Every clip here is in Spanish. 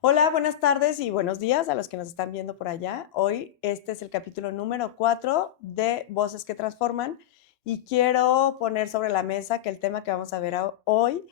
Hola, buenas tardes y buenos días a los que nos están viendo por allá. Hoy este es el capítulo número 4 de Voces que Transforman y quiero poner sobre la mesa que el tema que vamos a ver hoy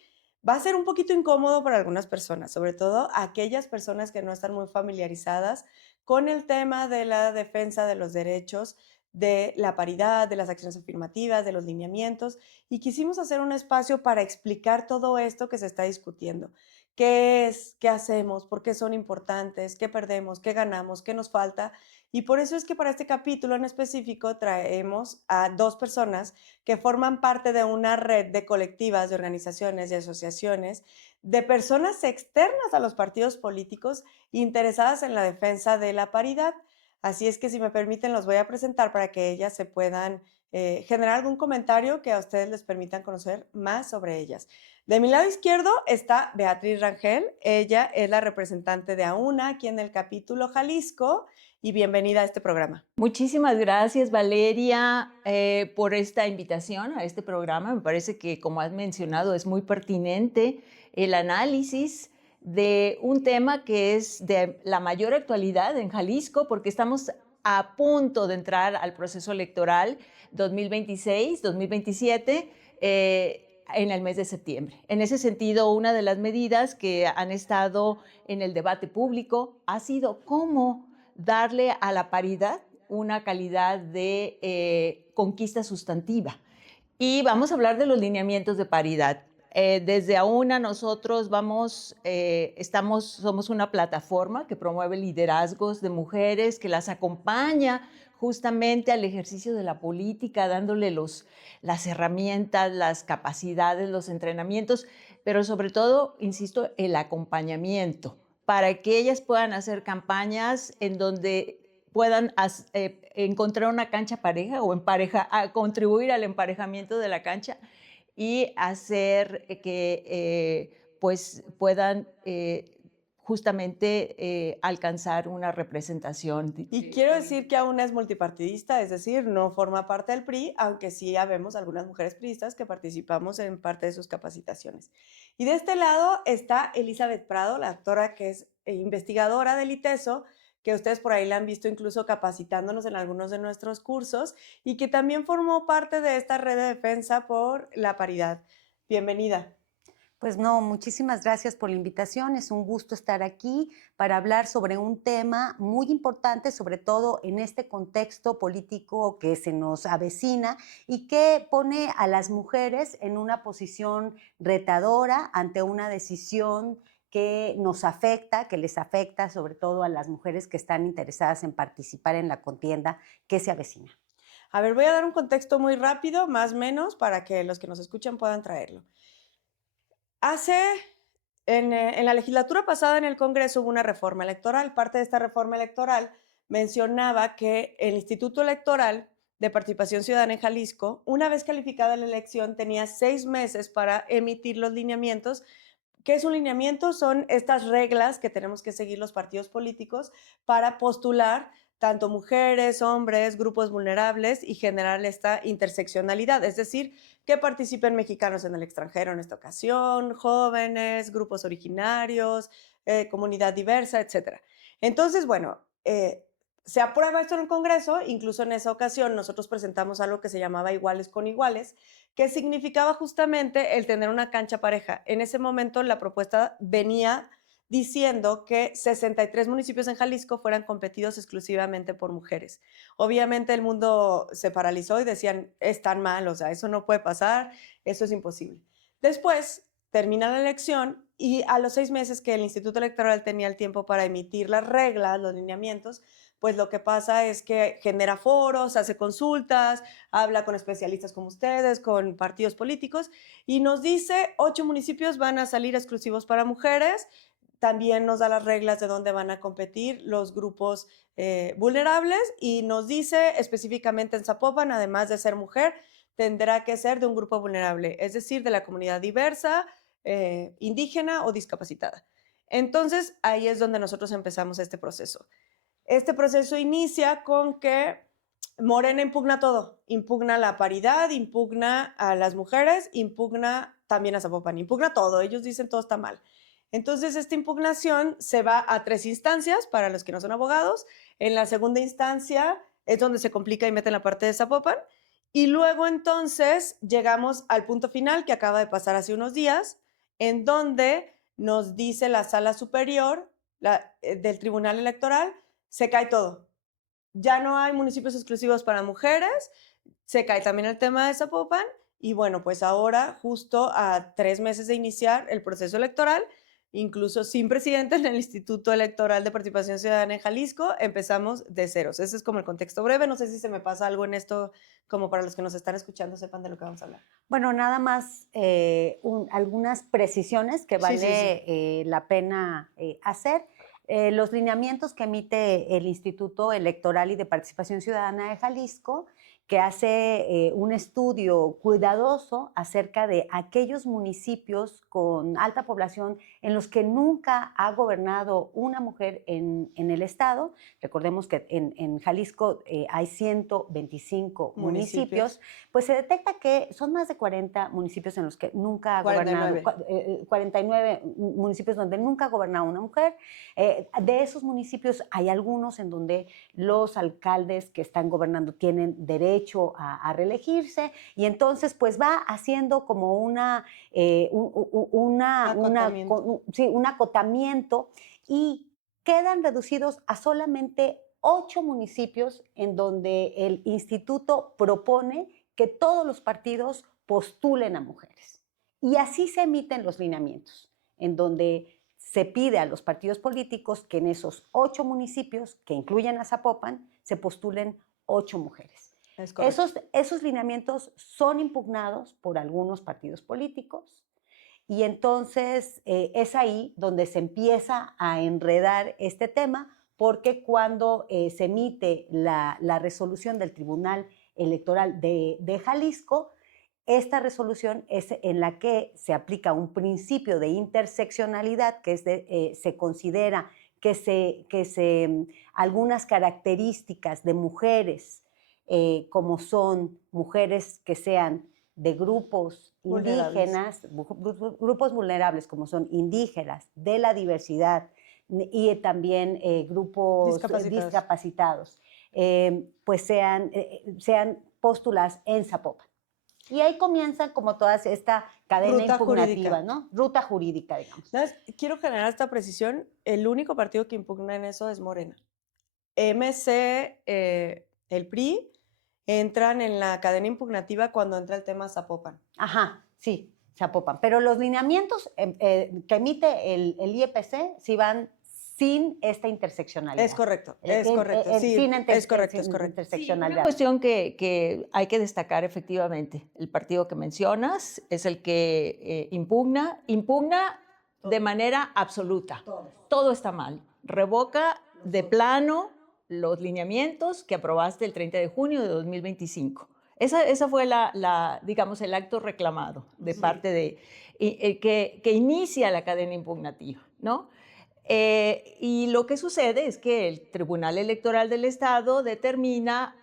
va a ser un poquito incómodo para algunas personas, sobre todo aquellas personas que no están muy familiarizadas con el tema de la defensa de los derechos, de la paridad, de las acciones afirmativas, de los lineamientos, y quisimos hacer un espacio para explicar todo esto que se está discutiendo. ¿Qué es? ¿Qué hacemos? ¿Por qué son importantes? ¿Qué perdemos? ¿Qué ganamos? ¿Qué nos falta? Y por eso es que para este capítulo en específico traemos a dos personas que forman parte de una red de colectivas, de organizaciones, de asociaciones, de personas externas a los partidos políticos interesadas en la defensa de la paridad. Así es que si me permiten los voy a presentar para que ellas se puedan generar algún comentario que a ustedes les permitan conocer más sobre ellas. De mi lado izquierdo está Beatriz Rangel. Ella es la representante de AUNA aquí en el capítulo Jalisco y bienvenida a este programa. Muchísimas gracias, Valeria, por esta invitación a este programa. Me parece que, como has mencionado, es muy pertinente el análisis de un tema que es de la mayor actualidad en Jalisco, porque estamos a punto de entrar al proceso electoral 2026-2027 en el mes de septiembre. En ese sentido, una de las medidas que han estado en el debate público ha sido cómo darle a la paridad una calidad de conquista sustantiva. Y vamos a hablar de los lineamientos de paridad. Desde AUNA nosotros somos una plataforma que promueve liderazgos de mujeres, que las acompaña justamente al ejercicio de la política, dándole las herramientas, las capacidades, los entrenamientos, pero sobre todo, insisto, el acompañamiento para que ellas puedan hacer campañas en donde puedan encontrar una cancha pareja o en pareja, a contribuir al emparejamiento de la cancha y hacer que pues puedan justamente alcanzar una representación. Y quiero decir que AUNA es multipartidista, es decir, no forma parte del PRI, aunque sí habemos algunas mujeres priistas que participamos en parte de sus capacitaciones. Y de este lado está Elizabeth Prado, la actora que es investigadora del ITESO, que ustedes por ahí la han visto incluso capacitándonos en algunos de nuestros cursos y que también formó parte de esta red de defensa por la paridad. Bienvenida. Pues no, muchísimas gracias por la invitación. Es un gusto estar aquí para hablar sobre un tema muy importante, sobre todo en este contexto político que se nos avecina y que pone a las mujeres en una posición retadora ante una decisión que nos afecta, que les afecta sobre todo a las mujeres que están interesadas en participar en la contienda que se avecina. A ver, voy a dar un contexto muy rápido, más o menos, para que los que nos escuchan puedan traerlo. Hace en la legislatura pasada en el Congreso hubo una reforma electoral. Parte de esta reforma electoral mencionaba que el Instituto Electoral de Participación Ciudadana en Jalisco, una vez calificada la elección, tenía 6 meses para emitir los lineamientos. ¿Qué es un lineamiento? Son estas reglas que tenemos que seguir los partidos políticos para postular tanto mujeres, hombres, grupos vulnerables y generar esta interseccionalidad, es decir, que participen mexicanos en el extranjero en esta ocasión, jóvenes, grupos originarios, comunidad diversa, etcétera. Entonces, bueno, se aprueba esto en el Congreso, incluso en esa ocasión nosotros presentamos algo que se llamaba iguales con iguales, que significaba justamente el tener una cancha pareja. En ese momento la propuesta venía diciendo que 63 municipios en Jalisco fueran competidos exclusivamente por mujeres. Obviamente el mundo se paralizó y decían, es tan mal, o sea, eso no puede pasar, eso es imposible. Después termina la elección y a los 6 meses que el Instituto Electoral tenía el tiempo para emitir las reglas, los lineamientos, pues lo que pasa es que genera foros, hace consultas, habla con especialistas como ustedes, con partidos políticos y nos dice 8 municipios van a salir exclusivos para mujeres. También nos da las reglas de dónde van a competir los grupos vulnerables y nos dice específicamente en Zapopan, además de ser mujer, tendrá que ser de un grupo vulnerable, es decir, de la comunidad diversa, indígena o discapacitada. Entonces, ahí es donde nosotros empezamos este proceso. Este proceso inicia con que Morena impugna todo, impugna la paridad, impugna a las mujeres, impugna también a Zapopan, impugna todo, ellos dicen todo está mal. Entonces, esta impugnación se va a 3 instancias para los que no son abogados. En la segunda instancia es donde se complica y meten la parte de Zapopan. Y luego entonces llegamos al punto final que acaba de pasar hace unos días, en donde nos dice la sala superior del Tribunal Electoral, se cae todo. Ya no hay municipios exclusivos para mujeres, se cae también el tema de Zapopan y bueno, pues ahora justo a 3 meses de iniciar el proceso electoral, incluso sin presidente en el Instituto Electoral de Participación Ciudadana en Jalisco, empezamos de ceros. Ese es como el contexto breve. No sé si se me pasa algo en esto, como para los que nos están escuchando sepan de lo que vamos a hablar. Bueno, nada más algunas precisiones que vale la pena hacer. Los lineamientos que emite el Instituto Electoral y de Participación Ciudadana de Jalisco, que hace un estudio cuidadoso acerca de aquellos municipios con alta población en los que nunca ha gobernado una mujer en el estado. Recordemos que en Jalisco hay 125 municipios, pues se detecta que son más de 40 municipios en los que nunca ha 49. gobernado, 49 municipios donde nunca ha gobernado una mujer. De esos municipios hay algunos en donde los alcaldes que están gobernando tienen derecho a reelegirse, y entonces pues va haciendo como un acotamiento, y quedan reducidos a solamente 8 municipios en donde el instituto propone que todos los partidos postulen a mujeres. Y así se emiten los lineamientos, en donde se pide a los partidos políticos que en esos 8 municipios, que incluyen a Zapopan, se postulen 8 mujeres. Esos lineamientos son impugnados por algunos partidos políticos, y entonces es ahí donde se empieza a enredar este tema, porque cuando se emite la resolución del Tribunal Electoral de Jalisco, esta resolución es en la que se aplica un principio de interseccionalidad, que es se considera que algunas características de mujeres, como son mujeres que sean de grupos indígenas, grupos vulnerables como son indígenas, de la diversidad y también grupos discapacitados, pues sean postuladas en Zapopan. Y ahí comienza como toda esta cadena impugnativa, ¿no? Ruta jurídica, digamos. Quiero generar esta precisión. El único partido que impugna en eso es Morena. MC, el PRI, entran en la cadena impugnativa cuando entra el tema Zapopan. Ajá, sí, Zapopan. Pero los lineamientos que emite el IEPC sí van sin esta interseccionalidad. Es correcto, es correcto. Sí, es correcto. Interseccionalidad. Sí, una cuestión que hay que destacar efectivamente. El partido que mencionas es el que impugna de manera absoluta. Todo está mal. Revoca de plano los lineamientos que aprobaste el 30 de junio de 2025. Esa fue digamos, el acto reclamado de parte de que inicia la cadena impugnativa, ¿no? Y lo que sucede es que el Tribunal Electoral del Estado determina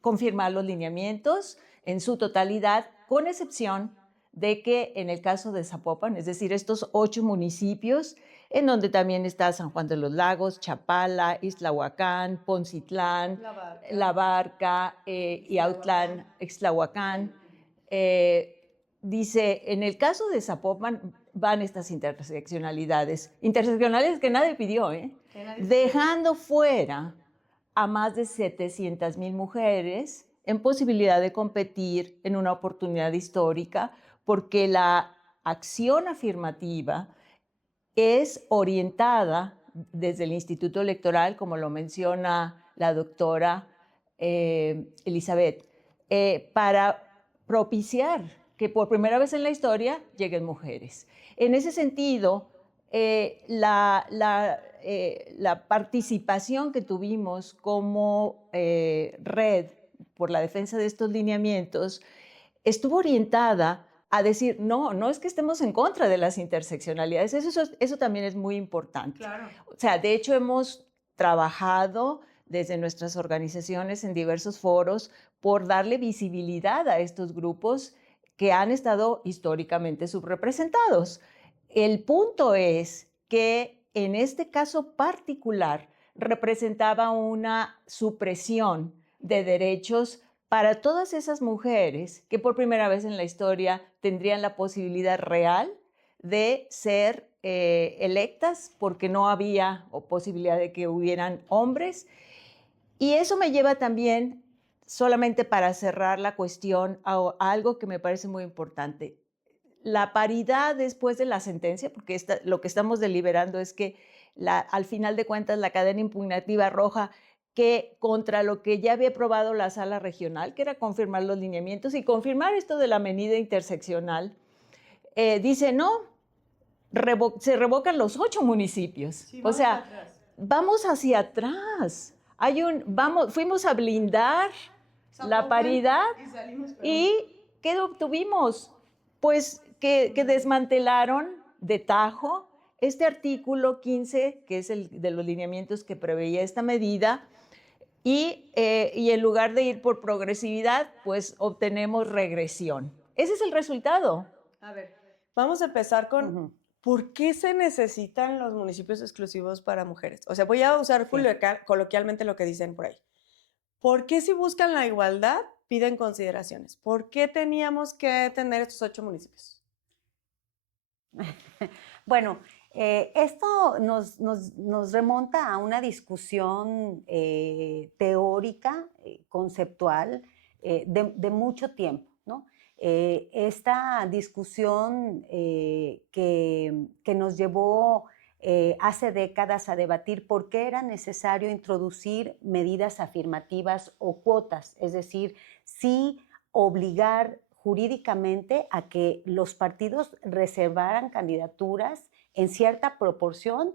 confirmar los lineamientos en su totalidad, con excepción de que en el caso de Zapopan, es decir, estos 8 municipios, en donde también está San Juan de los Lagos, Chapala, Ixtlahuacán, Poncitlán, La Barca y Autlán, Ixtlahuacán, dice, en el caso de Zapopan van estas interseccionalidades que nadie pidió, dejando fuera a más de 700,000 mujeres en posibilidad de competir en una oportunidad histórica, porque la acción afirmativa es orientada desde el Instituto Electoral, como lo menciona la doctora Elizabeth, para propiciar que por primera vez en la historia lleguen mujeres. En ese sentido, la participación que tuvimos como red por la defensa de estos lineamientos estuvo orientada a decir, no es que estemos en contra de las interseccionalidades, eso también es muy importante. Claro. O sea, de hecho hemos trabajado desde nuestras organizaciones en diversos foros por darle visibilidad a estos grupos que han estado históricamente subrepresentados. El punto es que en este caso particular representaba una supresión de derechos para todas esas mujeres que por primera vez en la historia tendrían la posibilidad real de ser electas porque no había posibilidad de que hubieran hombres. Y eso me lleva también, solamente para cerrar la cuestión, a algo que me parece muy importante. La paridad después de la sentencia, porque lo que estamos deliberando es que al final de cuentas la cadena impugnativa arroja que contra lo que ya había aprobado la sala regional, que era confirmar los lineamientos y confirmar esto de la medida interseccional, dice no, se revocan los 8 municipios. Sí, O vamos sea, atrás. vamos hacia atrás. Fuimos a blindar la paridad y ¿qué obtuvimos? Pues que desmantelaron de tajo este artículo 15, que es el de los lineamientos que preveía esta medida, y en lugar de ir por progresividad, pues obtenemos regresión. Ese es el resultado. A ver, vamos a empezar con Ujú. ¿por qué se necesitan los municipios exclusivos para mujeres? O sea, voy a usar Sí. coloquialmente lo que dicen por ahí. ¿Por qué si buscan la igualdad piden consideraciones? ¿Por qué teníamos que tener estos 8 municipios? Bueno, esto nos remonta a una discusión teórica, conceptual, de mucho tiempo, ¿no? Esta discusión que nos llevó hace décadas a debatir por qué era necesario introducir medidas afirmativas o cuotas, es decir, sí obligar jurídicamente a que los partidos reservaran candidaturas en cierta proporción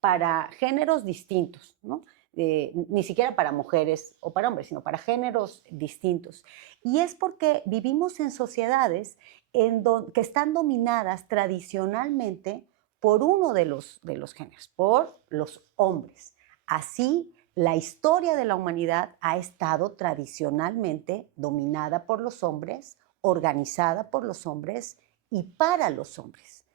para géneros distintos, ¿no? Ni siquiera para mujeres o para hombres, sino para géneros distintos. Y es porque vivimos en sociedades que están dominadas tradicionalmente por uno de los géneros, por los hombres. Así, la historia de la humanidad ha estado tradicionalmente dominada por los hombres, organizada por los hombres y para los hombres.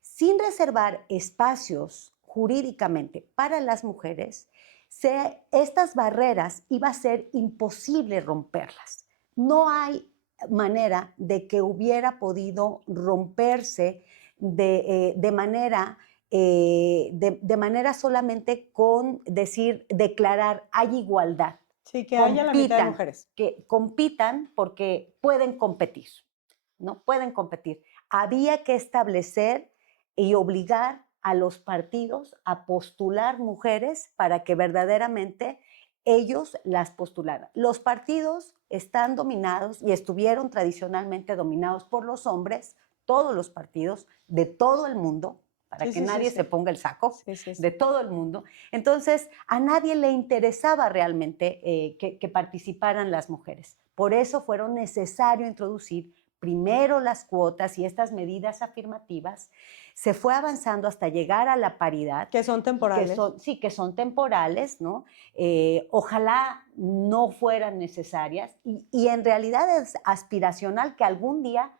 Sin reservar espacios jurídicamente para las mujeres, estas barreras iba a ser imposible romperlas. No hay manera de que hubiera podido romperse de manera solamente con declarar hay igualdad. Sí, que haya la mitad de Compitan, mujeres. que compitan porque pueden competir, ¿no? Pueden competir. Había que establecer y obligar a los partidos a postular mujeres para que verdaderamente ellos las postularan. Los partidos están dominados y estuvieron tradicionalmente dominados por los hombres, todos los partidos de todo el mundo, para que nadie se ponga el saco, de todo el mundo. Entonces, a nadie le interesaba realmente que participaran las mujeres. Por eso fueron necesario introducir primero las cuotas y estas medidas afirmativas. Se fue avanzando hasta llegar a la paridad. Que son temporales. Que son temporales, ¿no? Ojalá no fueran necesarias y en realidad es aspiracional que algún día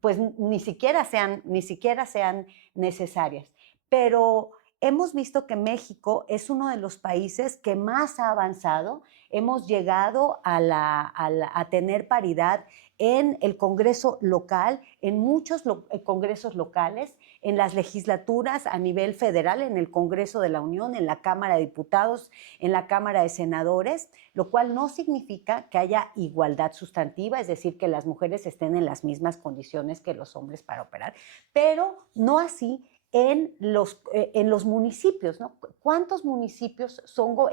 pues ni siquiera sean necesarias. Pero hemos visto que México es uno de los países que más ha avanzado. Hemos llegado a tener paridad en el Congreso local, en muchos congresos locales, en las legislaturas a nivel federal, en el Congreso de la Unión, en la Cámara de Diputados, en la Cámara de Senadores, lo cual no significa que haya igualdad sustantiva, es decir, que las mujeres estén en las mismas condiciones que los hombres para operar, pero no así en los municipios, ¿no? ¿Cuántos municipios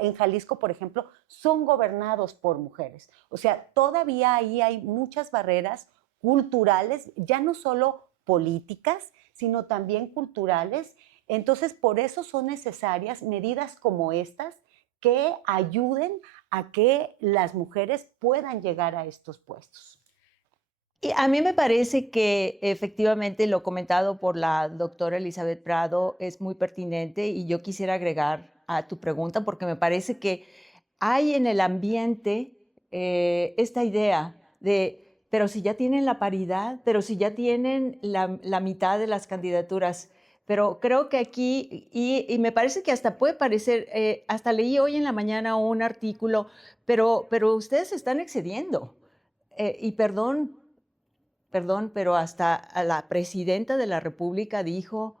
en Jalisco, por ejemplo, son gobernados por mujeres? O sea, todavía ahí hay muchas barreras culturales, ya no solo políticas, sino también culturales. Entonces, por eso son necesarias medidas como estas que ayuden a que las mujeres puedan llegar a estos puestos. Y a mí me parece que efectivamente lo comentado por la doctora Elizabeth Prado es muy pertinente y yo quisiera agregar a tu pregunta porque me parece que hay en el ambiente esta idea de pero si ya tienen la paridad, pero si ya tienen la mitad de las candidaturas. Pero creo que aquí, y me parece que hasta puede parecer, hasta leí hoy en la mañana un artículo, pero ustedes se están excediendo. Y perdón, pero hasta a la presidenta de la República dijo,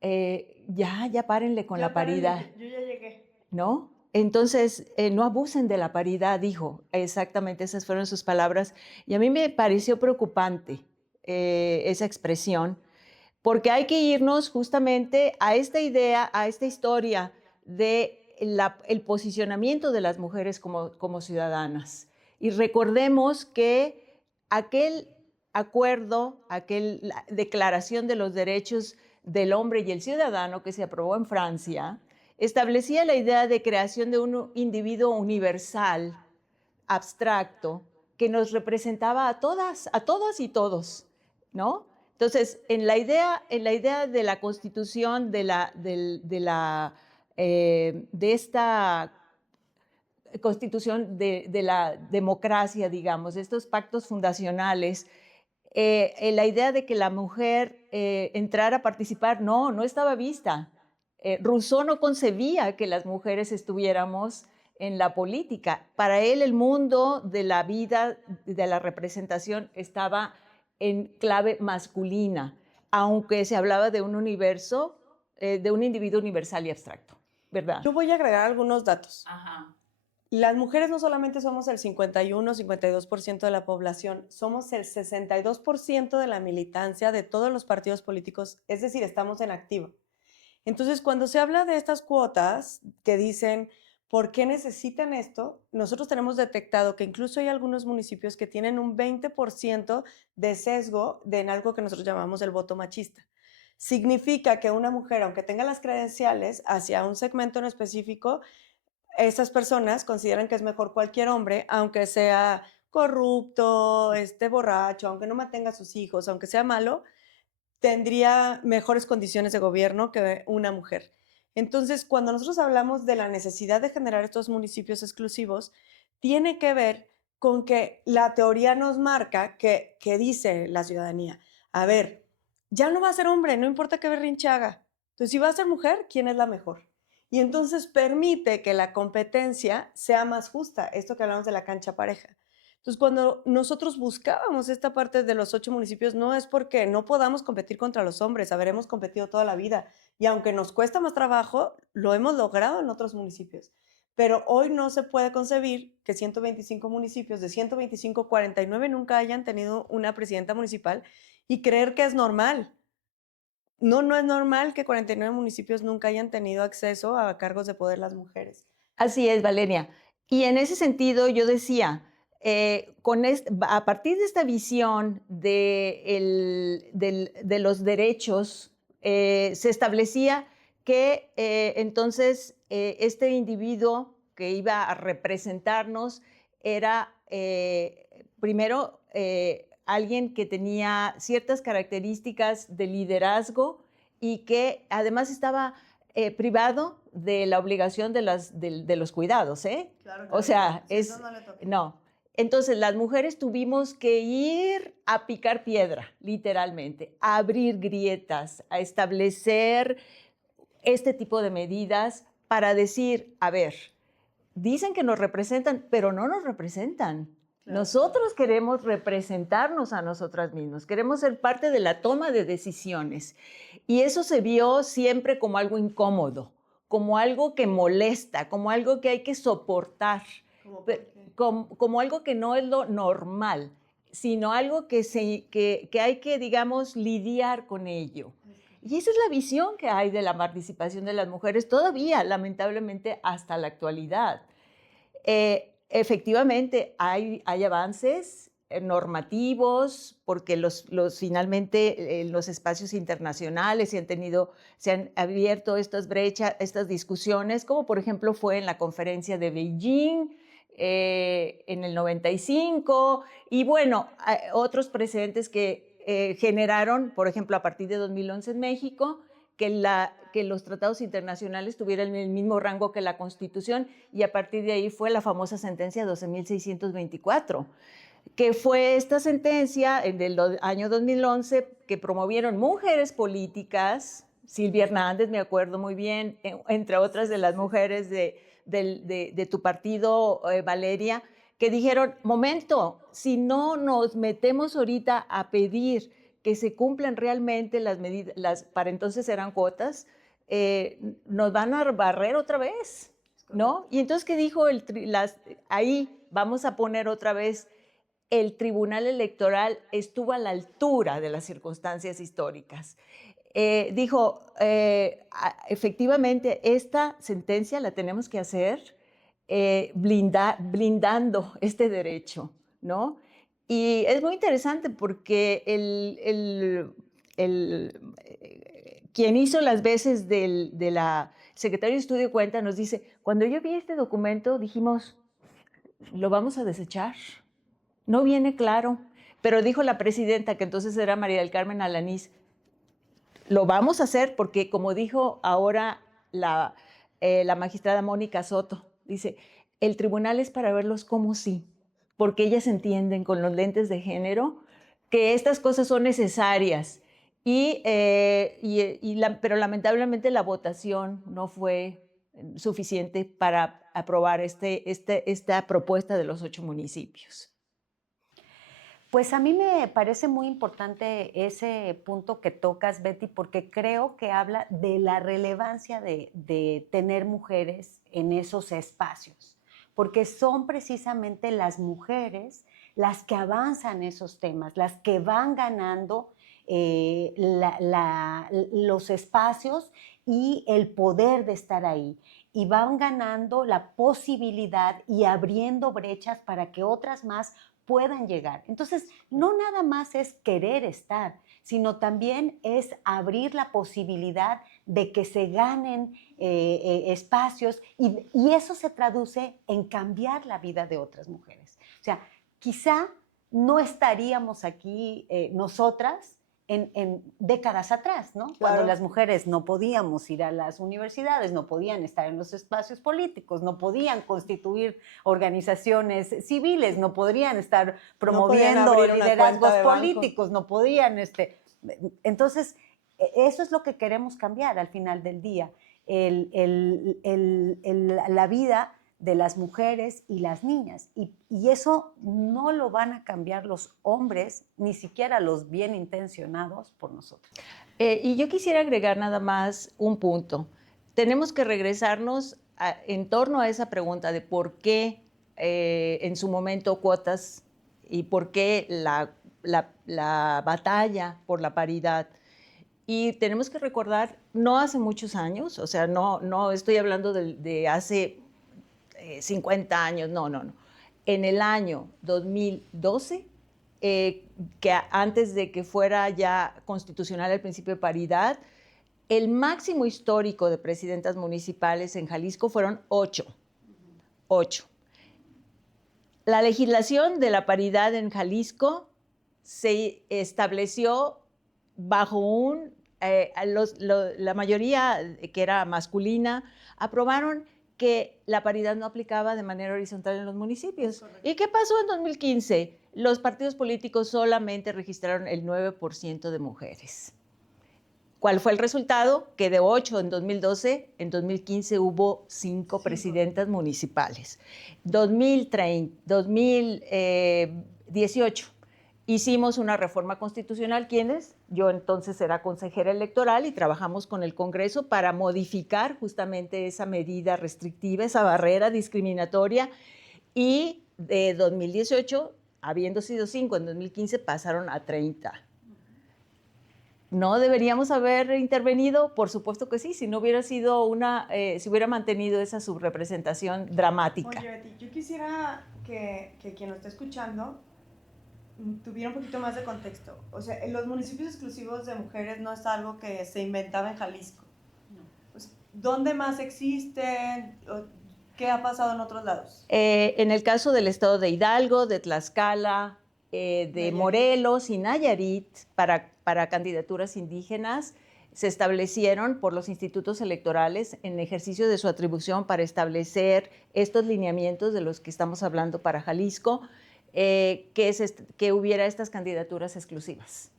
ya párenle con la paridad. Yo ya llegué. ¿No? Entonces, no abusen de la paridad, dijo. Exactamente, esas fueron sus palabras. Y a mí me pareció preocupante esa expresión, porque hay que irnos justamente a esta idea, a esta historia de el posicionamiento de las mujeres como ciudadanas. Y recordemos que aquel acuerdo, aquella declaración de los derechos del hombre y el ciudadano que se aprobó en Francia, establecía la idea de creación de un individuo universal, abstracto, que nos representaba a todas y todos, ¿no? Entonces, en la idea de la Constitución, de esta Constitución de la democracia, digamos, de estos pactos fundacionales, la idea de que la mujer entrara a participar, no estaba vista. Rousseau no concebía que las mujeres estuviéramos en la política. Para él el mundo de la vida, de la representación, estaba en clave masculina, aunque se hablaba de un universo, de un individuo universal y abstracto, ¿verdad? Yo voy a agregar algunos datos. Ajá. Las mujeres no solamente somos el 51, 52% de la población, somos el 62% de la militancia de todos los partidos políticos, es decir, estamos en activo. Entonces, cuando se habla de estas cuotas que dicen, ¿por qué necesitan esto? Nosotros tenemos detectado que incluso hay algunos municipios que tienen un 20% de sesgo en algo que nosotros llamamos el voto machista. Significa que una mujer, aunque tenga las credenciales hacia un segmento en específico, esas personas consideran que es mejor cualquier hombre, aunque sea corrupto, borracho, aunque no mantenga a sus hijos, aunque sea malo, tendría mejores condiciones de gobierno que una mujer. Entonces, cuando nosotros hablamos de la necesidad de generar estos municipios exclusivos, tiene que ver con que la teoría nos marca que dice la ciudadanía, a ver, ya no va a ser hombre, no importa qué berrinche haga. Entonces, si va a ser mujer, ¿quién es la mejor? Y entonces permite que la competencia sea más justa, esto que hablamos de la cancha pareja. Entonces, cuando nosotros buscábamos esta parte de los 8 municipios, no es porque no podamos competir contra los hombres, habremos competido toda la vida. Y aunque nos cuesta más trabajo, lo hemos logrado en otros municipios. Pero hoy no se puede concebir que 125 municipios, de 125, 49 nunca hayan tenido una presidenta municipal y creer que es normal. No es normal que 49 municipios nunca hayan tenido acceso a cargos de poder las mujeres. Así es, Valeria. Y en ese sentido yo decía, a partir de esta visión de los derechos, se establecía que entonces este individuo que iba a representarnos era primero alguien que tenía ciertas características de liderazgo y que además estaba privado de la obligación de los cuidados, ¿eh? Claro, O sea, sí, eso no le toca. no. Entonces, las mujeres tuvimos que ir a picar piedra, literalmente, a abrir grietas, a establecer este tipo de medidas para decir, a ver, dicen que nos representan, pero no nos representan. Claro. Nosotros queremos representarnos a nosotras mismas, queremos ser parte de la toma de decisiones. Y eso se vio siempre como algo incómodo, como algo que molesta, como algo que hay que soportar, como algo que no es lo normal, sino algo que hay que, digamos, lidiar con ello. Y esa es la visión que hay de la participación de las mujeres todavía, lamentablemente, hasta la actualidad. Efectivamente, hay avances normativos, porque finalmente en los espacios internacionales se han abierto estas brechas, estas discusiones, como por ejemplo fue en la conferencia de Beijing en el 95, y bueno, otros precedentes que generaron, por ejemplo, a partir de 2011 en México, que los tratados internacionales tuvieran el mismo rango que la Constitución, y a partir de ahí fue la famosa sentencia 12.624, que fue esta sentencia del año 2011 que promovieron mujeres políticas, Silvia Hernández, me acuerdo muy bien, entre otras de las mujeres de tu partido, Valeria, que dijeron, momento, si no nos metemos ahorita a pedir que se cumplan realmente las medidas, para entonces eran cuotas, nos van a barrer otra vez, ¿no? Y entonces, ¿qué dijo? Ahí vamos a poner otra vez, el Tribunal Electoral estuvo a la altura de las circunstancias históricas. Dijo, efectivamente, esta sentencia la tenemos que hacer blindando este derecho, ¿no? Y es muy interesante porque quien hizo las veces de la secretario de Estudio y Cuenta nos dice, cuando yo vi este documento dijimos, lo vamos a desechar, no viene claro, pero dijo la presidenta, que entonces era María del Carmen Alanís, lo vamos a hacer porque, como dijo ahora la magistrada Mónica Soto, dice, el tribunal es para verlos como sí, porque ellas entienden con los lentes de género que estas cosas son necesarias. Pero lamentablemente la votación no fue suficiente para aprobar esta propuesta de los 8 municipios. Pues a mí me parece muy importante ese punto que tocas, Betty, porque creo que habla de la relevancia de tener mujeres en esos espacios, porque son precisamente las mujeres las que avanzan esos temas, las que van ganando los espacios y el poder de estar ahí. Y van ganando la posibilidad y abriendo brechas para que otras más puedan llegar. Entonces, no nada más es querer estar, sino también es abrir la posibilidad de que se ganen espacios y eso se traduce en cambiar la vida de otras mujeres. O sea, quizá no estaríamos aquí nosotras en décadas atrás, ¿no? Claro. Cuando las mujeres no podíamos ir a las universidades, no podían estar en los espacios políticos, no podían constituir organizaciones civiles, no podrían estar promoviendo liderazgos políticos, no podían... Entonces, eso es lo que queremos cambiar al final del día, la vida de las mujeres y las niñas. Y eso no lo van a cambiar los hombres, ni siquiera los bien intencionados por nosotros. Y yo quisiera agregar nada más un punto. Tenemos que regresarnos en torno a esa pregunta de por qué en su momento cuotas y por qué la batalla por la paridad. Y tenemos que recordar, no hace muchos años, o sea, no estoy hablando de hace 50 años, no. En el año 2012, que antes de que fuera ya constitucional el principio de paridad, el máximo histórico de presidentas municipales en Jalisco fueron 8. La legislación de la paridad en Jalisco se estableció bajo la mayoría que era masculina, aprobaron que la paridad no aplicaba de manera horizontal en los municipios. ¿Y qué pasó en 2015? Los partidos políticos solamente registraron el 9% de mujeres. ¿Cuál fue el resultado? Que de 8 en 2012, en 2015 hubo 5 presidentas municipales. 2018 hicimos una reforma constitucional. ¿Quiénes? Yo entonces era consejera electoral y trabajamos con el Congreso para modificar justamente esa medida restrictiva, esa barrera discriminatoria. Y de 2018, habiendo sido 5 en 2015, pasaron a 30. ¿No deberíamos haber intervenido? Por supuesto que sí, si no hubiera sido si hubiera mantenido esa subrepresentación dramática. Oye, Betty, yo quisiera que quien lo esté escuchando tuviera un poquito más de contexto. O sea, los municipios exclusivos de mujeres no es algo que se inventaba en Jalisco. No. Pues, ¿dónde más existen? ¿Qué ha pasado en otros lados? En el caso del estado de Hidalgo, de Tlaxcala, de Morelos y Nayarit, para candidaturas indígenas, se establecieron por los institutos electorales en ejercicio de su atribución para establecer estos lineamientos de los que estamos hablando para Jalisco. que hubiera estas candidaturas exclusivas.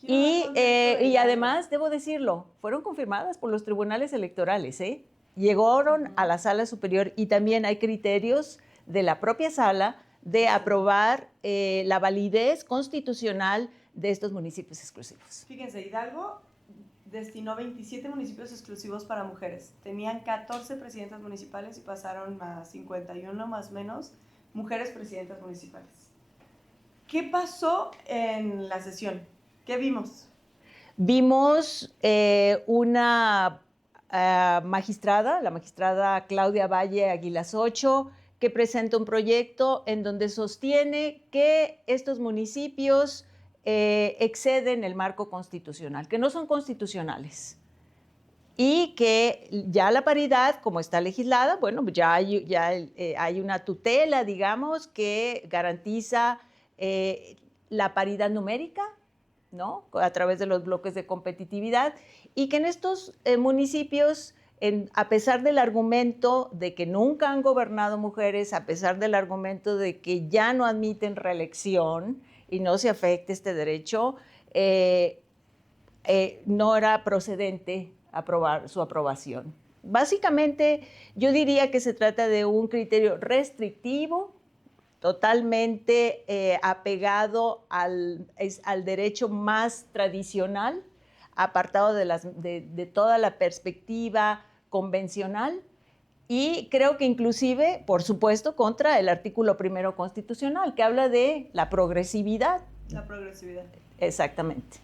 Quiero dar Y, contexto de y Hidalgo. además, debo decirlo, fueron confirmadas por los tribunales electorales, ¿eh? Llegaron a la sala superior y también hay criterios de la propia sala de aprobar la validez constitucional de estos municipios exclusivos. Fíjense, Hidalgo destinó 27 municipios exclusivos para mujeres. Tenían 14 presidentas municipales y pasaron a 51 más o menos mujeres presidentas municipales. ¿Qué pasó en la sesión? ¿Qué vimos? Vimos una magistrada, la magistrada Claudia Valle Aguilas Ocho, que presenta un proyecto en donde sostiene que estos municipios exceden el marco constitucional, que no son constitucionales y que ya la paridad, como está legislada, bueno, ya hay una tutela, digamos, que garantiza la paridad numérica, ¿no? A través de los bloques de competitividad, y que en estos municipios, a pesar del argumento de que nunca han gobernado mujeres, a pesar del argumento de que ya no admiten reelección y no se afecte este derecho, no era procedente aprobar su aprobación. Básicamente, yo diría que se trata de un criterio restrictivo, totalmente apegado al derecho más tradicional, apartado de toda la perspectiva convencional, y creo que inclusive, por supuesto, contra el artículo 1 constitucional, que habla de la progresividad. La progresividad. Exactamente.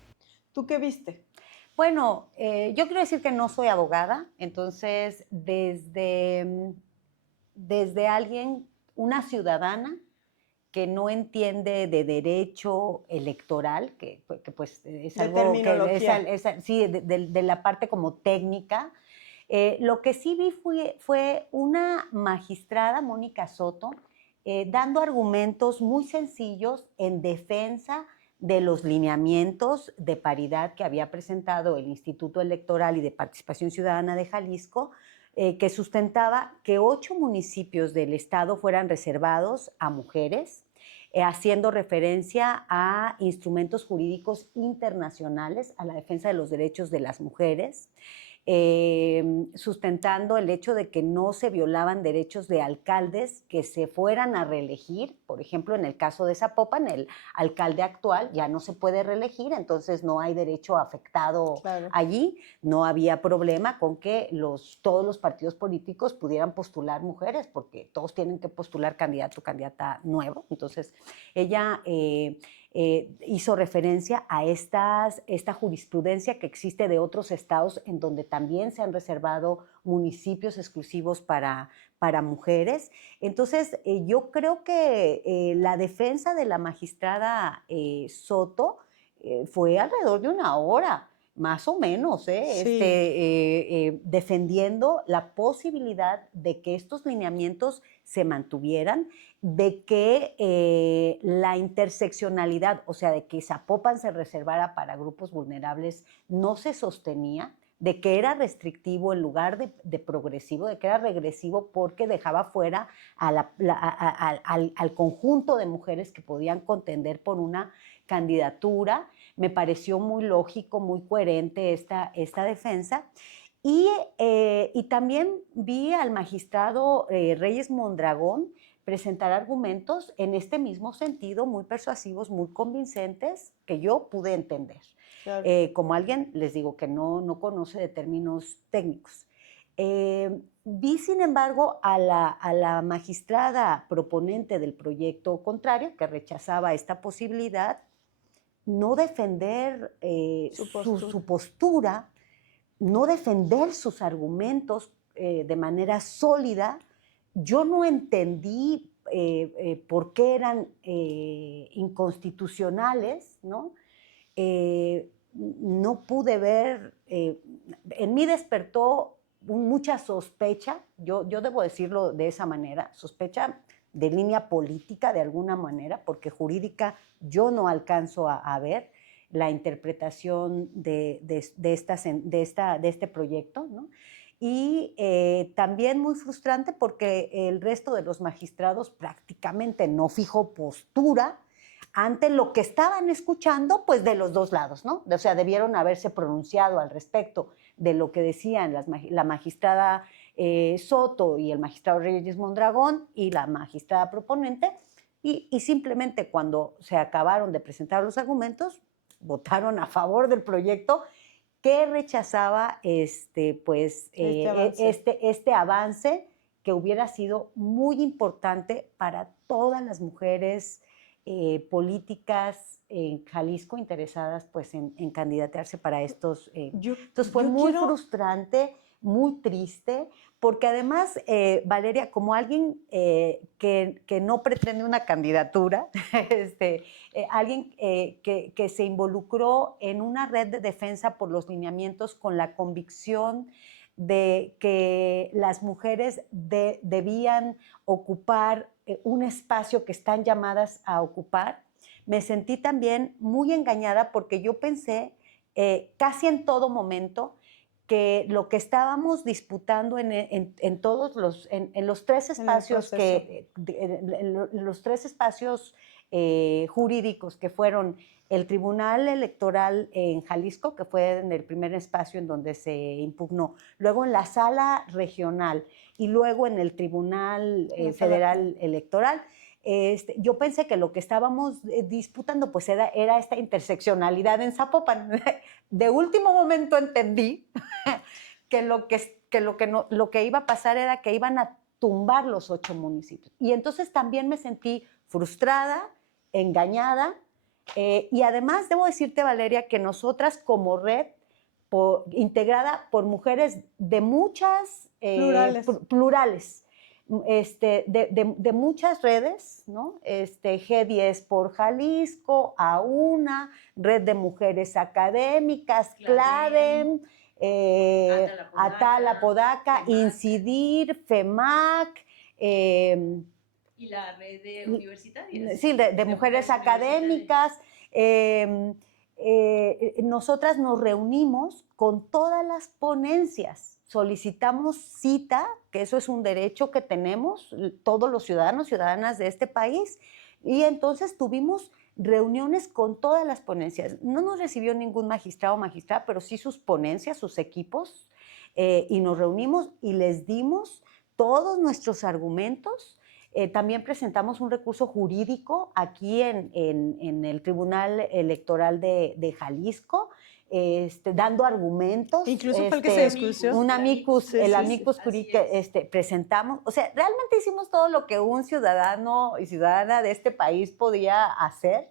¿Tú qué viste? Bueno, yo quiero decir que no soy abogada, entonces desde alguien, una ciudadana que no entiende de derecho electoral, que pues es De algo terminología. que sí, de la parte como técnica. Lo que sí vi fue una magistrada, Mónica Soto, dando argumentos muy sencillos en defensa de los lineamientos de paridad que había presentado el Instituto Electoral y de Participación Ciudadana de Jalisco, que sustentaba que 8 municipios del estado fueran reservados a mujeres, haciendo referencia a instrumentos jurídicos internacionales a la defensa de los derechos de las mujeres, sustentando el hecho de que no se violaban derechos de alcaldes que se fueran a reelegir. Por ejemplo, en el caso de Zapopan, el alcalde actual ya no se puede reelegir, entonces no hay derecho afectado allí. No había problema con que todos los partidos políticos pudieran postular mujeres, porque todos tienen que postular candidato o candidata nuevo. Entonces, ella hizo referencia a esta jurisprudencia que existe de otros estados en donde también se han reservado municipios exclusivos para mujeres. Entonces, yo creo que la defensa de la magistrada Soto fue alrededor de 1 hora, más o menos, Sí. defendiendo la posibilidad de que estos lineamientos se mantuvieran, de que la interseccionalidad, o sea, de que Zapopan se reservara para grupos vulnerables, no se sostenía, de que era restrictivo en lugar de progresivo, de que era regresivo porque dejaba fuera al conjunto de mujeres que podían contender por una candidatura. Me pareció muy lógico, muy coherente esta defensa. Y también vi al magistrado Reyes Mondragón presentar argumentos en este mismo sentido, muy persuasivos, muy convincentes, que yo pude entender. Claro. Como alguien, les digo, que no conoce de términos técnicos. Vi, sin embargo, a la magistrada proponente del proyecto contrario, que rechazaba esta posibilidad, no defender su postura, no defender sus argumentos de manera sólida. Yo no entendí por qué eran inconstitucionales, ¿no? No pude ver, en mí despertó mucha sospecha, yo debo decirlo de esa manera, sospecha de línea política de alguna manera, porque jurídica yo no alcanzo a ver la interpretación de este proyecto, ¿no? y también muy frustrante porque el resto de los magistrados prácticamente no fijó postura ante lo que estaban escuchando, pues de los dos lados, ¿no? O sea, debieron haberse pronunciado al respecto de lo que decían la magistrada Soto y el magistrado Reyes Mondragón y la magistrada proponente, y simplemente cuando se acabaron de presentar los argumentos, votaron a favor del proyecto que rechazaba este avance que hubiera sido muy importante para todas las mujeres políticas en Jalisco interesadas pues, en candidatearse para estos. Entonces fue muy frustrante, muy triste, porque además, Valeria, como alguien que no pretende una candidatura, alguien que se involucró en una red de defensa por los lineamientos con la convicción de que las mujeres debían ocupar un espacio que están llamadas a ocupar, me sentí también muy engañada porque yo pensé casi en todo momento que lo que estábamos disputando en todos los tres espacios los tres espacios jurídicos que fueron el Tribunal Electoral en Jalisco, que fue en el primer espacio en donde se impugnó, luego en la Sala Regional y luego en el Tribunal Federal Electoral. Yo pensé que lo que estábamos disputando pues era esta interseccionalidad en Zapopan. De último momento entendí que lo que iba a pasar era que iban a tumbar los 8 municipios. Y entonces también me sentí frustrada, engañada, y además debo decirte, Valeria, que nosotras como red, integrada por mujeres de muchas plurales, de muchas redes, ¿no? G10 por Jalisco, AUNA, Red de Mujeres Académicas, CLADEM, Atala Podaca, Incidir, FEMAC, y la red de universitarias. Sí, de mujeres académicas. Nosotras nos reunimos con todas las ponencias, solicitamos cita, que eso es un derecho que tenemos todos los ciudadanos, ciudadanas de este país, y entonces tuvimos reuniones con todas las ponencias. No nos recibió ningún magistrado o magistrada, pero sí sus ponencias, sus equipos, y nos reunimos y les dimos todos nuestros argumentos. También presentamos un recurso jurídico aquí en el Tribunal Electoral de Jalisco, dando argumentos. Incluso fue el que se discutió. Un amicus, el amicus curiae que presentamos. O sea, realmente hicimos todo lo que un ciudadano y ciudadana de este país podía hacer.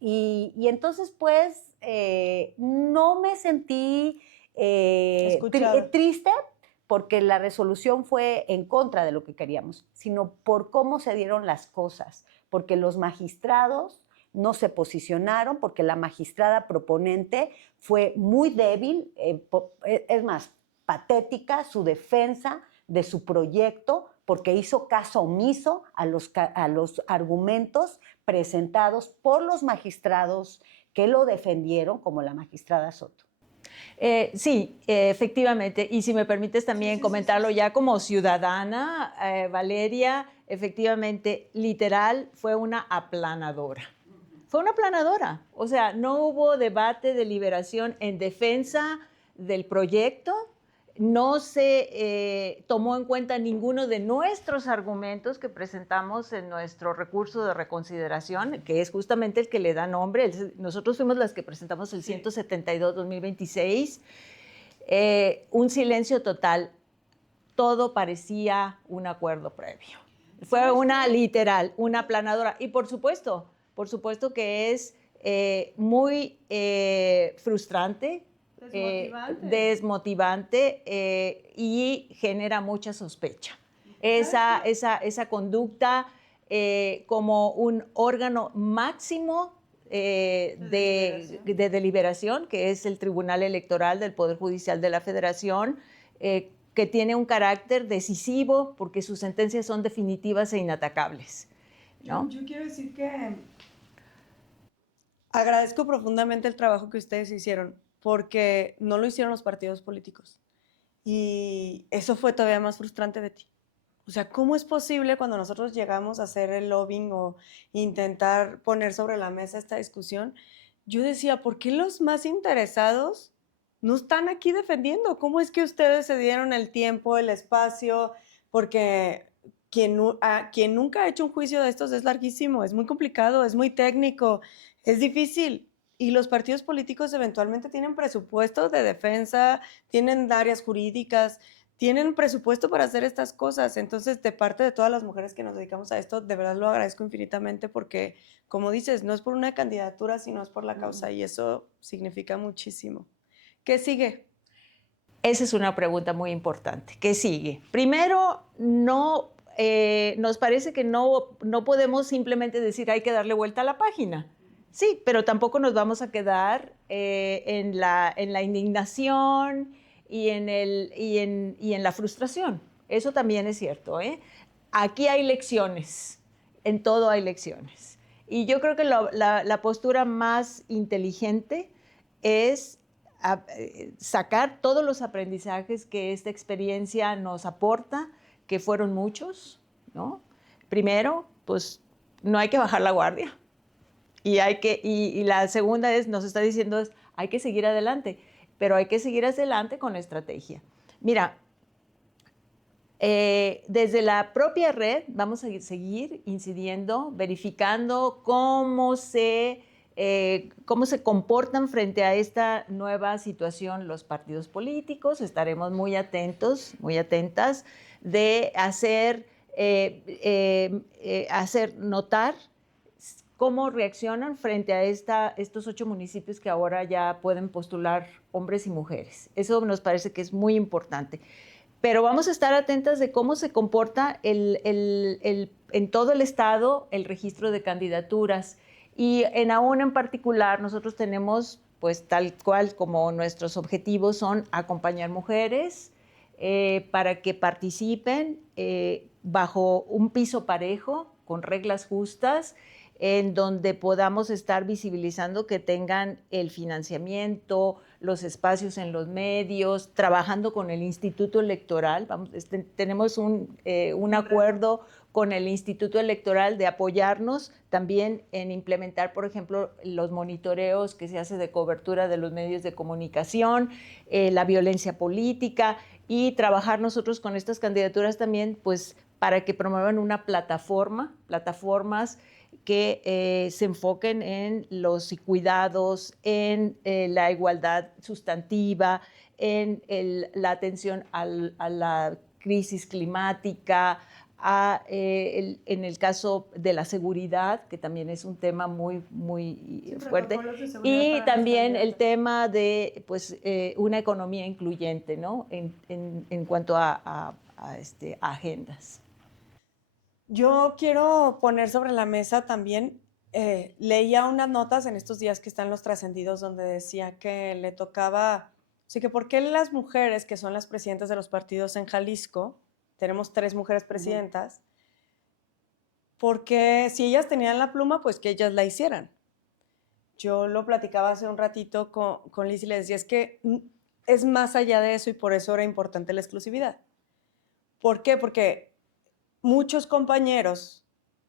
Y entonces, pues, no me sentí triste, porque la resolución fue en contra de lo que queríamos, sino por cómo se dieron las cosas, porque los magistrados no se posicionaron, porque la magistrada proponente fue muy débil, es más, patética su defensa de su proyecto, porque hizo caso omiso a los argumentos presentados por los magistrados que lo defendieron, como la magistrada Soto. Sí, efectivamente. Y si me permites también comentarlo ya como ciudadana, Valeria, efectivamente, literal, fue una aplanadora. Fue una aplanadora. O sea, no hubo debate, deliberación en defensa del proyecto. No se tomó en cuenta ninguno de nuestros argumentos que presentamos en nuestro recurso de reconsideración, que es justamente el que le da nombre. Nosotros fuimos las que presentamos el 172-2026. Un silencio total. Todo parecía un acuerdo previo. Fue una literal, una aplanadora. Y por supuesto que es muy frustrante, desmotivante y genera mucha sospecha. Esa conducta como un órgano máximo de deliberación, que es el Tribunal Electoral del Poder Judicial de la Federación, que tiene un carácter decisivo porque sus sentencias son definitivas e inatacables, ¿no? Yo quiero decir que agradezco profundamente el trabajo que ustedes hicieron, porque no lo hicieron los partidos políticos. Y eso fue todavía más frustrante, Betty. O sea, ¿cómo es posible cuando nosotros llegamos a hacer el lobbying o intentar poner sobre la mesa esta discusión? Yo decía, ¿por qué los más interesados no están aquí defendiendo? ¿Cómo es que ustedes se dieron el tiempo, el espacio? Porque quien nunca ha hecho un juicio de estos es larguísimo, es muy complicado, es muy técnico, es difícil. Y los partidos políticos eventualmente tienen presupuesto de defensa, tienen áreas jurídicas, tienen presupuesto para hacer estas cosas. Entonces, de parte de todas las mujeres que nos dedicamos a esto, de verdad lo agradezco infinitamente porque, como dices, no es por una candidatura, sino es por la causa y eso significa muchísimo. ¿Qué sigue? Esa es una pregunta muy importante. ¿Qué sigue? Primero, no, nos parece que no podemos simplemente decir hay que darle vuelta a la página. Sí, pero tampoco nos vamos a quedar en la indignación y en la frustración. Eso también es cierto, ¿eh? Aquí hay lecciones, en todo hay lecciones. Y yo creo que la postura más inteligente es sacar todos los aprendizajes que esta experiencia nos aporta, que fueron muchos, ¿no? Primero, pues no hay que bajar la guardia. Y la segunda nos está diciendo, hay que seguir adelante, pero hay que seguir adelante con estrategia. Mira, desde la propia red vamos a seguir incidiendo, verificando cómo se comportan frente a esta nueva situación los partidos políticos. Estaremos muy atentos, muy atentas de hacer notar cómo reaccionan frente a estos 8 municipios que ahora ya pueden postular hombres y mujeres. Eso nos parece que es muy importante. Pero vamos a estar atentas de cómo se comporta en todo el estado el registro de candidaturas. Y en AUN en particular, nosotros tenemos, pues tal cual como nuestros objetivos son acompañar mujeres para que participen bajo un piso parejo, con reglas justas, en donde podamos estar visibilizando que tengan el financiamiento, los espacios en los medios, trabajando con el Instituto Electoral. Tenemos un acuerdo con el Instituto Electoral de apoyarnos también en implementar, por ejemplo, los monitoreos que se hace de cobertura de los medios de comunicación, la violencia política y trabajar nosotros con estas candidaturas también, pues, para que promuevan una plataformas que se enfoquen en los cuidados, en la igualdad sustantiva, en la atención a la crisis climática, en el caso de la seguridad, que también es un tema muy, muy fuerte, y también el tema de pues, una economía incluyente, ¿no? en cuanto a agendas. Yo quiero poner sobre la mesa también, leía unas notas en estos días que están los trascendidos donde decía que le tocaba, sí, que por qué las mujeres que son las presidentas de los partidos en Jalisco, tenemos 3 mujeres presidentas, porque si ellas tenían la pluma, pues que ellas la hicieran. Yo lo platicaba hace un ratito con Liz y le decía, es que es más allá de eso y por eso era importante la exclusividad. ¿Por qué? Porque muchos compañeros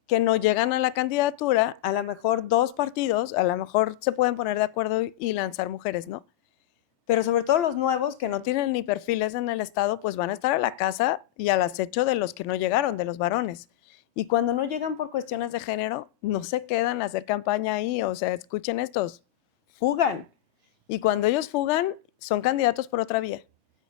que no llegan a la candidatura, a lo mejor 2 partidos, a lo mejor se pueden poner de acuerdo y lanzar mujeres, ¿no? Pero sobre todo los nuevos que no tienen ni perfiles en el estado, pues van a estar a la casa y al acecho de los que no llegaron, de los varones. Y cuando no llegan por cuestiones de género, no se quedan a hacer campaña ahí, o sea, escuchen estos, fugan. Y cuando ellos fugan, son candidatos por otra vía.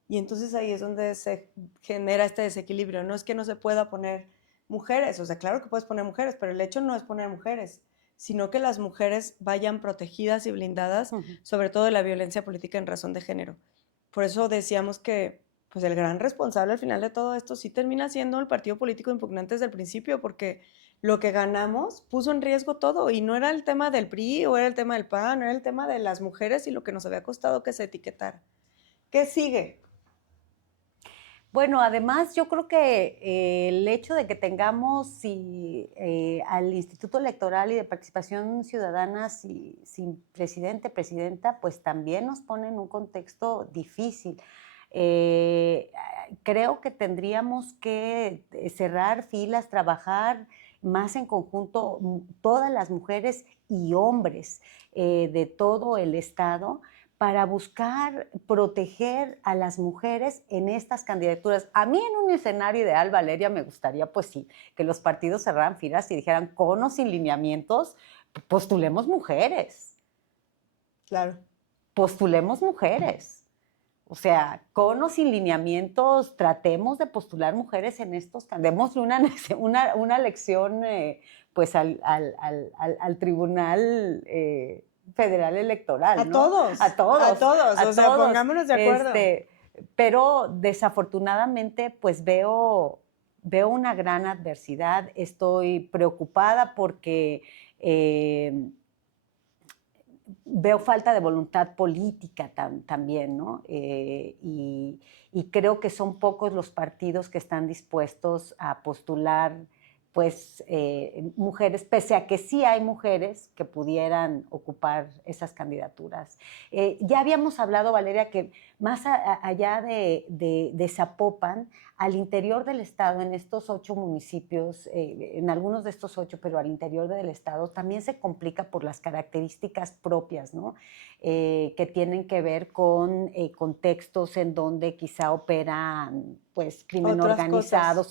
Y entonces ahí es donde se genera este desequilibrio. No es que no se pueda poner mujeres, o sea, claro que puedes poner mujeres, pero el hecho no es poner mujeres, sino que las mujeres vayan protegidas y blindadas, sobre todo de la violencia política en razón de género. Por eso decíamos que pues el gran responsable al final de todo esto sí termina siendo el partido político impugnante desde el principio, porque lo que ganamos puso en riesgo todo y no era el tema del PRI o era el tema del PAN, era el tema de las mujeres y lo que nos había costado que se etiquetara. ¿Qué sigue? Bueno, además yo creo que el hecho de que tengamos al Instituto Electoral y de Participación Ciudadana sin presidente, presidenta, pues también nos pone en un contexto difícil. Creo que tendríamos que cerrar filas, trabajar más en conjunto, todas las mujeres y hombres de todo el Estado, para buscar proteger a las mujeres en estas candidaturas. A mí en un escenario ideal, Valeria, me gustaría, pues sí, que los partidos cerraran filas y dijeran, con o sin lineamientos, postulemos mujeres. Claro. Postulemos mujeres. O sea, con o sin lineamientos, tratemos de postular mujeres en estos, démosle una lección pues al Tribunal Federal Electoral, A ¿no? todos. A todos. A todos. O sea, pongámonos de acuerdo. Pero desafortunadamente, pues veo una gran adversidad. Estoy preocupada porque veo falta de voluntad política también, ¿no? Y creo que son pocos los partidos que están dispuestos a postular, pues, mujeres, pese a que sí hay mujeres que pudieran ocupar esas candidaturas. Ya habíamos hablado, Valeria, que más allá de Zapopan, al interior del Estado, en estos 8 municipios, en algunos de estos 8, pero al interior del Estado, también se complica por las características propias, ¿no? Que tienen que ver con contextos en donde quizá operan, pues, crimen organizado,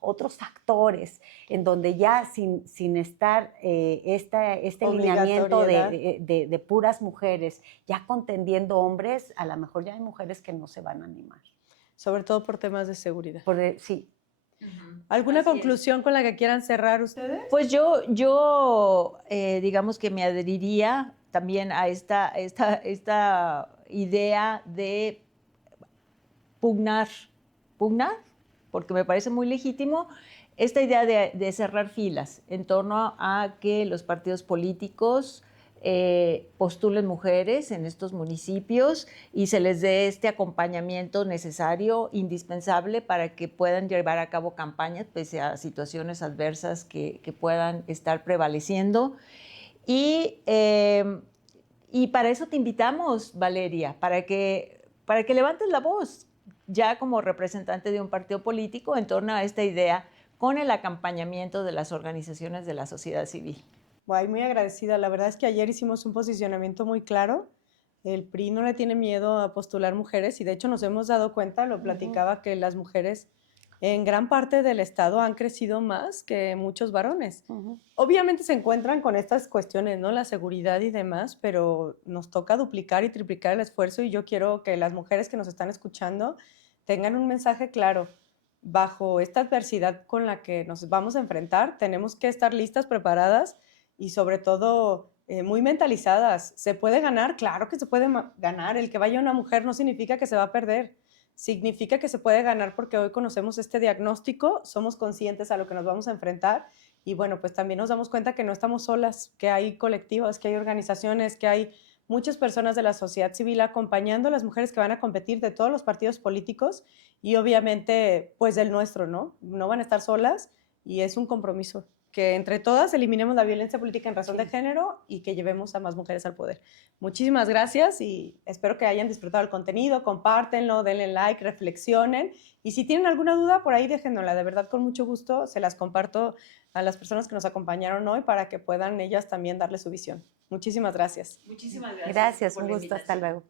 otros actores, en donde ya sin estar este lineamiento de puras mujeres, ya contendiendo hombres, a lo mejor ya hay mujeres que no se van a animar. Sobre todo por temas de seguridad. Sí. ¿Alguna conclusión con la que quieran cerrar ustedes? Pues yo digamos que me adheriría también a esta idea de pugnar, porque me parece muy legítimo esta idea de cerrar filas en torno a que los partidos políticos postulen mujeres en estos municipios y se les dé este acompañamiento necesario, indispensable, para que puedan llevar a cabo campañas pese a situaciones adversas que puedan estar prevaleciendo. Y para eso te invitamos, Valeria, para que levantes la voz ya como representante de un partido político en torno a esta idea con el acompañamiento de las organizaciones de la sociedad civil. Guay, muy agradecida. La verdad es que ayer hicimos un posicionamiento muy claro. El PRI no le tiene miedo a postular mujeres y de hecho nos hemos dado cuenta, lo platicaba, que las mujeres en gran parte del Estado han crecido más que muchos varones. Obviamente se encuentran con estas cuestiones, ¿no? La seguridad y demás, pero nos toca duplicar y triplicar el esfuerzo y yo quiero que las mujeres que nos están escuchando tengan un mensaje claro. Bajo esta adversidad con la que nos vamos a enfrentar, tenemos que estar listas, preparadas y sobre todo muy mentalizadas. ¿Se puede ganar? Claro que se puede ganar. El que vaya una mujer no significa que se va a perder. Significa que se puede ganar porque hoy conocemos este diagnóstico, somos conscientes a lo que nos vamos a enfrentar y bueno, pues también nos damos cuenta que no estamos solas, que hay colectivos, que hay organizaciones, que hay muchas personas de la sociedad civil acompañando a las mujeres que van a competir de todos los partidos políticos y obviamente pues del nuestro, ¿no? No van a estar solas y es un compromiso que entre todas eliminemos la violencia política en razón de género y que llevemos a más mujeres al poder. Muchísimas gracias y espero que hayan disfrutado el contenido, compártenlo, denle like, reflexionen y si tienen alguna duda por ahí déjennosla, de verdad con mucho gusto se las comparto a las personas que nos acompañaron hoy para que puedan ellas también darle su visión. Muchísimas gracias. Muchísimas gracias. Gracias, un gusto, hasta luego.